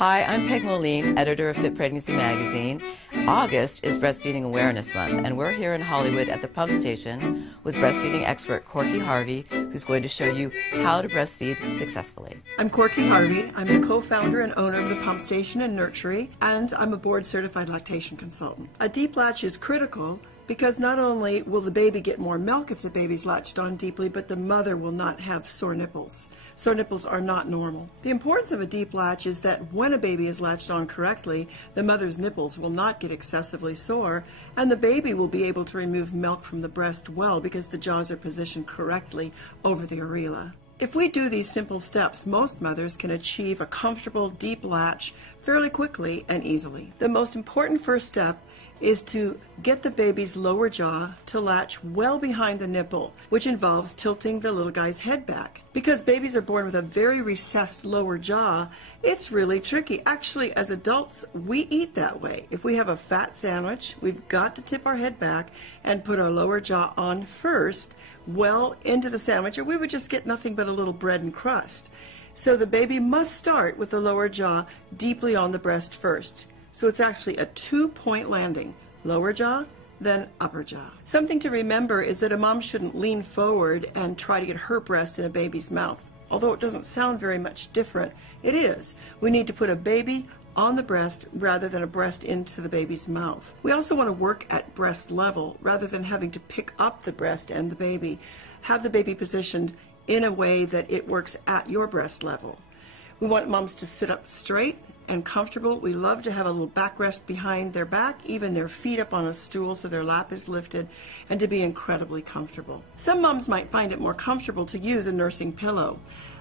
Hi, I'm Peg Moline, editor of Fit Pregnancy Magazine. August is Breastfeeding Awareness Month, and we're here in Hollywood at the pump station with breastfeeding expert Corky Harvey, who's going to show you how to breastfeed successfully. I'm Corky Harvey. I'm the co-founder and owner of the pump station and nursery, and I'm a board-certified lactation consultant. A deep latch is critical because not only will the baby get more milk if the baby's latched on deeply, but the mother will not have sore nipples. Sore nipples are not normal. The importance of a deep latch is that when a baby is latched on correctly, the mother's nipples will not get excessively sore, and the baby will be able to remove milk from the breast well because the jaws are positioned correctly over the areola. If we do these simple steps, most mothers can achieve a comfortable deep latch fairly quickly and easily. The most important first step is to get the baby's lower jaw to latch well behind the nipple, which involves tilting the little guy's head back. Because babies are born with a very recessed lower jaw, it's really tricky. Actually, as adults, we eat that way. If we have a fat sandwich, we've got to tip our head back and put our lower jaw on first, well into the sandwich, or we would just get nothing but a little bread and crust. So the baby must start with the lower jaw deeply on the breast first. So it's actually a two-point landing, lower jaw, then upper jaw. Something to remember is that a mom shouldn't lean forward and try to get her breast in a baby's mouth. Although it doesn't sound very much different, it is. We need to put a baby on the breast rather than a breast into the baby's mouth. We also want to work at breast level rather than having to pick up the breast and the baby. Have the baby positioned in a way that it works at your breast level. We want moms to sit up straight and comfortable. We love to have a little backrest behind their back, even their feet up on a stool so their lap is lifted, and to be incredibly comfortable. Some moms might find it more comfortable to use a nursing pillow,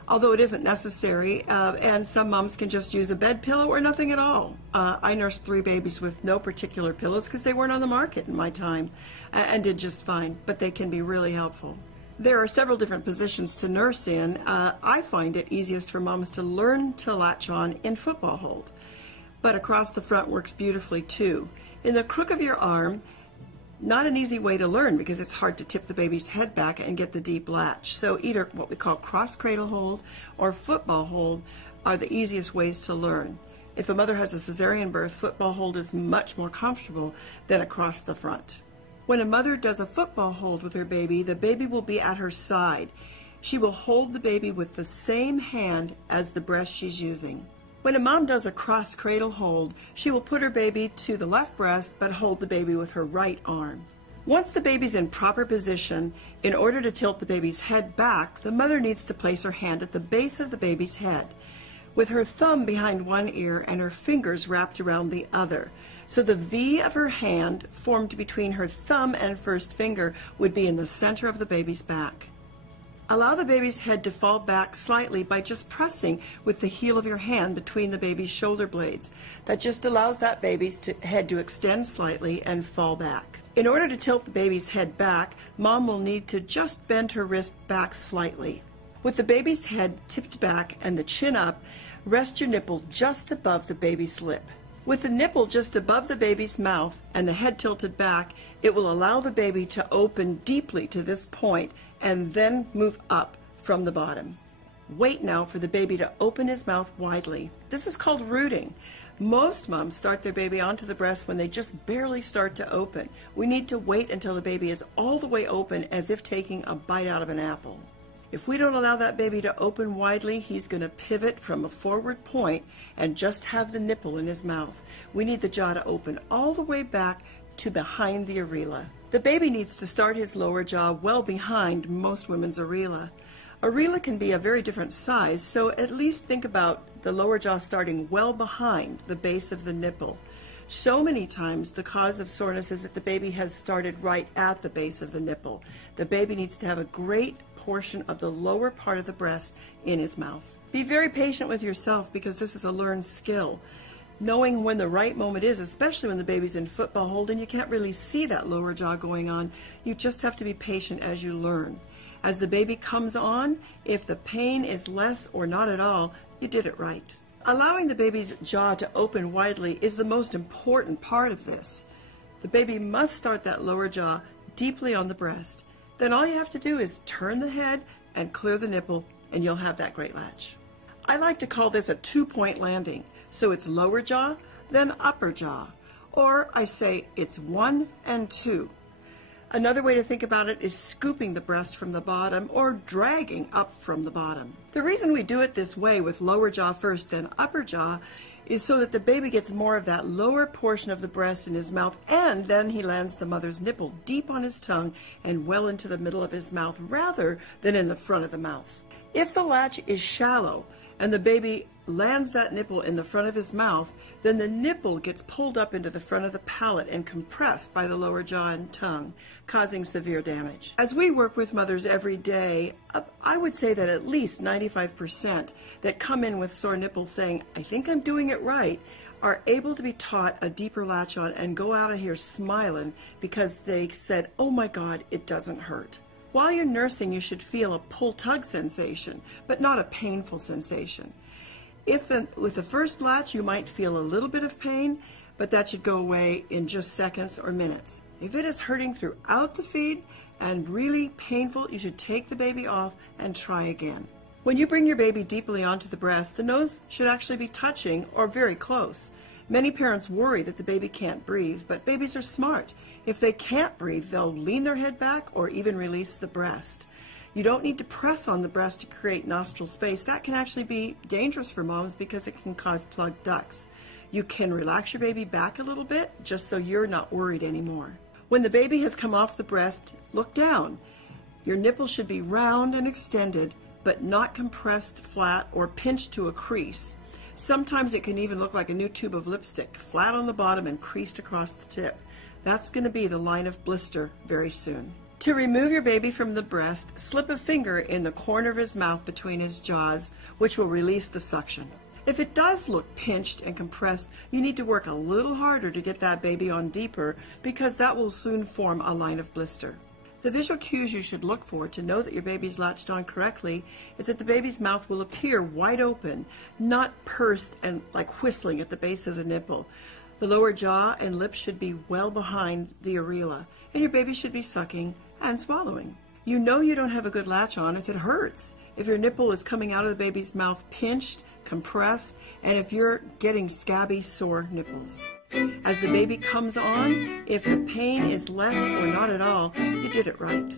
although it isn't necessary, and some moms can just use a bed pillow or nothing at all. I nursed 3 babies with no particular pillows because they weren't on the market in my time, and did just fine, but they can be really helpful. There are several different positions to nurse in. I find it easiest for moms to learn to latch on in football hold, but across the front works beautifully too. In the crook of your arm, not an easy way to learn because it's hard to tip the baby's head back and get the deep latch. So either what we call cross cradle hold or football hold are the easiest ways to learn. If a mother has a cesarean birth, football hold is much more comfortable than across the front. When a mother does a football hold with her baby, the baby will be at her side. She will hold the baby with the same hand as the breast she's using. When a mom does a cross cradle hold, she will put her baby to the left breast but hold the baby with her right arm. Once the baby's in proper position, in order to tilt the baby's head back, the mother needs to place her hand at the base of the baby's head, with her thumb behind one ear and her fingers wrapped around the other. So the V of her hand formed between her thumb and first finger would be in the center of the baby's back. Allow the baby's head to fall back slightly by just pressing with the heel of your hand between the baby's shoulder blades. That just allows that baby's head to extend slightly and fall back. In order to tilt the baby's head back, mom will need to just bend her wrist back slightly. With the baby's head tipped back and the chin up, rest your nipple just above the baby's lip. With the nipple just above the baby's mouth and the head tilted back, it will allow the baby to open deeply to this point and then move up from the bottom. Wait now for the baby to open his mouth widely. This is called rooting. Most moms start their baby onto the breast when they just barely start to open. We need to wait until the baby is all the way open as if taking a bite out of an apple. If we don't allow that baby to open widely, he's going to pivot from a forward point and just have the nipple in his mouth. We need the jaw to open all the way back to behind the areola. The baby needs to start his lower jaw well behind most women's areola. Areola can be a very different size, so at least think about the lower jaw starting well behind the base of the nipple. So many times the cause of soreness is that the baby has started right at the base of the nipple. The baby needs to have a great portion of the lower part of the breast in his mouth. Be very patient with yourself because this is a learned skill. Knowing when the right moment is, especially when the baby's in football hold and you can't really see that lower jaw going on, you just have to be patient as you learn. As the baby comes on, if the pain is less or not at all, you did it right. Allowing the baby's jaw to open widely is the most important part of this. The baby must start that lower jaw deeply on the breast. Then all you have to do is turn the head and clear the nipple and you'll have that great latch. I like to call this a two-point landing. So it's lower jaw, then upper jaw. Or I say it's 1 and 2. Another way to think about it is scooping the breast from the bottom or dragging up from the bottom. The reason we do it this way with lower jaw first and upper jaw is so that the baby gets more of that lower portion of the breast in his mouth, and then he lands the mother's nipple deep on his tongue and well into the middle of his mouth rather than in the front of the mouth. If the latch is shallow and the baby lands that nipple in the front of his mouth, then the nipple gets pulled up into the front of the palate and compressed by the lower jaw and tongue, causing severe damage. As we work with mothers every day, I would say that at least 95% that come in with sore nipples saying, I think I'm doing it right, are able to be taught a deeper latch on and go out of here smiling because they said, oh my God, it doesn't hurt. While you're nursing, you should feel a pull-tug sensation, but not a painful sensation. With the first latch, you might feel a little bit of pain, but that should go away in just seconds or minutes. If it is hurting throughout the feed and really painful, you should take the baby off and try again. When you bring your baby deeply onto the breast, the nose should actually be touching or very close. Many parents worry that the baby can't breathe, but babies are smart. If they can't breathe, they'll lean their head back or even release the breast. You don't need to press on the breast to create nostril space. That can actually be dangerous for moms because it can cause plugged ducts. You can relax your baby back a little bit just so you're not worried anymore. When the baby has come off the breast, look down. Your nipple should be round and extended, but not compressed flat or pinched to a crease. Sometimes it can even look like a new tube of lipstick, flat on the bottom and creased across the tip. That's going to be the line of blister very soon. To remove your baby from the breast, slip a finger in the corner of his mouth between his jaws, which will release the suction. If it does look pinched and compressed, you need to work a little harder to get that baby on deeper because that will soon form a line of blister. The visual cues you should look for to know that your baby's latched on correctly is that the baby's mouth will appear wide open, not pursed and like whistling at the base of the nipple. The lower jaw and lips should be well behind the areola, and your baby should be sucking and swallowing. You know you don't have a good latch on if it hurts, if your nipple is coming out of the baby's mouth pinched, compressed, and if you're getting scabby, sore nipples. As the baby comes on, if the pain is less or not at all, you did it right.